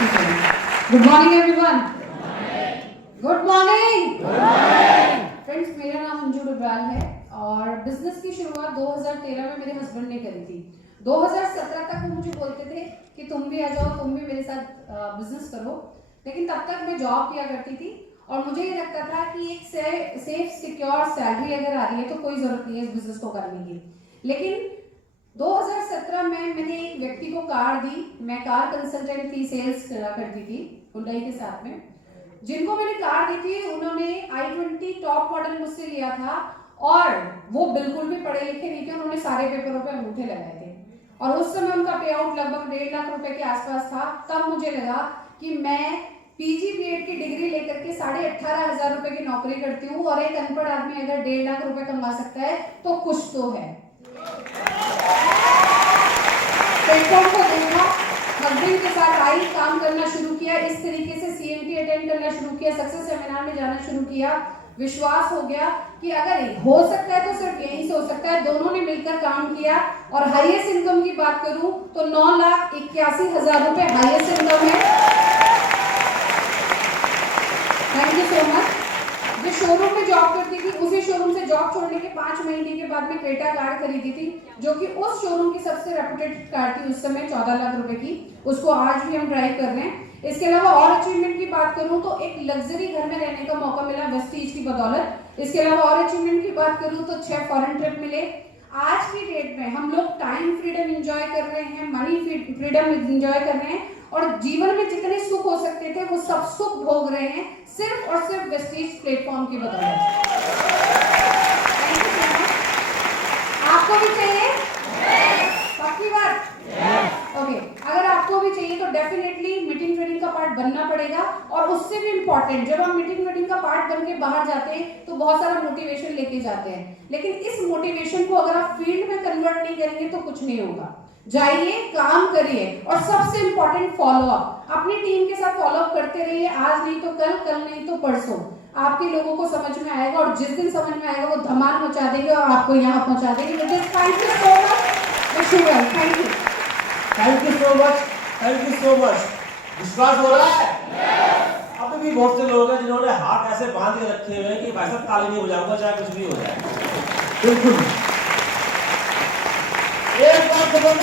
Good morning everyone. Good morning friends, मेरा नाम अंजू डुबराल है और बिजनेस की शुरुआत 2013 में मेरे हस्बैंड ने करी थी। 2017 तक वो मुझे बोलते थे कि तुम भी आ जाओ, तुम भी मेरे साथ बिजनेस करो, लेकिन तब तक मैं जॉब किया करती थी और मुझे ये लगता था कि एक सेफ सिक्योर सैलरी अगर आ रही है तो कोई जरूरत नहीं है इस बिजनेस को करने की। लेकिन 2017 में मैंने एक व्यक्ति को कार दी। मैं कार कंसल्टेंट थी, सेल्स करा करती थी हुंडई के साथ में। जिनको मैंने कार दी थी उन्होंने i20 टॉप मॉडल मुझसे लिया था और वो बिल्कुल भी पढ़े लिखे नहीं थे। उन्होंने सारे पेपरों पे अंगूठे लगाए थे और उस समय उनका पे आउट लगभग 1.5 लाख रुपए के आसपास था। तब मुझे लगा कि मैं पीजी बीएड की डिग्री लेकर के 18,500 रुपए की नौकरी करती हूँ और एक अनपढ़ आदमी अगर 1.5 लाख रुपए कमा सकता है तो कुछ तो है। प्लेटफॉर्म को देखा, हस्बैंड के साथ आई, काम करना शुरू किया, इस तरीके से सीएमटी अटेंड करना शुरू किया, सक्सेस सेमिनार में जाना शुरू किया। विश्वास हो गया कि अगर हो सकता है तो सिर्फ यहीं से हो सकता है। दोनों ने मिलकर काम किया और हाईएस्ट इनकम की बात करूं तो 9,81,000 रुपए हाईएस्ट इनकम है। Thank you so much. जिस शोरूम में जॉब करती थी उसी शोरूम से जॉब छोड़ने के 5 महीने के बाद में क्रेटा कार खरीदी थी, जो कि उस शोरूम की सबसे रेपुटेड कार थी उस समय, 14 लाख रुपए की। उसको आज भी हम ड्राइव कर रहे हैं। इसके अलावा और अचीवमेंट की बात करूं तो एक लग्जरी घर में रहने का मौका मिला वेस्टीज की बदौलत। इसके अलावा और अचीवमेंट की बात करूं तो 6 फॉरेन ट्रिप मिले। आज की डेट में हम लोग टाइम फ्रीडम एंजॉय कर रहे हैं, मनी फ्रीडम एंजॉय कर रहे हैं और जीवन में जितने सुख हो सकते थे वो सब सुख भोग रहे हैं सिर्फ और सिर्फ वेस्टीज प्लेटफॉर्म की बदौलत। आपको भी चाहिए? पक्की बात? ओके, अगर आपको भी चाहिए तो डेफिनेटली मीटिंग ट्रेडिंग का पार्ट बनना पड़ेगा। और उससे भी इंपॉर्टेंट, जब हम मीटिंग ट्रेडिंग का पार्ट बन के बाहर जाते हैं तो बहुत सारा मोटिवेशन लेके जाते हैं, लेकिन इस मोटिवेशन को अगर आप फील्ड में कन्वर्ट नहीं करेंगे तो कुछ नहीं होगा। जाइए, काम करिए और सबसे इंपॉर्टेंट फॉलो अप। अपनी टीम के साथ फॉलो अप करते रहिए, आज नहीं तो कल, कल नहीं तो परसों। आपके लोगों को समझ में आएगा और जिस दिन समझ में आएगा वो धमाल मचा देंगे और आपको यहाँ पहुंचा देंगे। Thank you so much. Thank you. Thank you so much, thank you so much. विश्वास हो रहा है? अब भी बहुत से लोग हैं जिन्होंने हाथ ऐसे बांध के रखे हुए हैं कि भाई साहब ताली नहीं बजाऊंगा चाहे कुछ भी हो जाए। बिल्कुल एक बार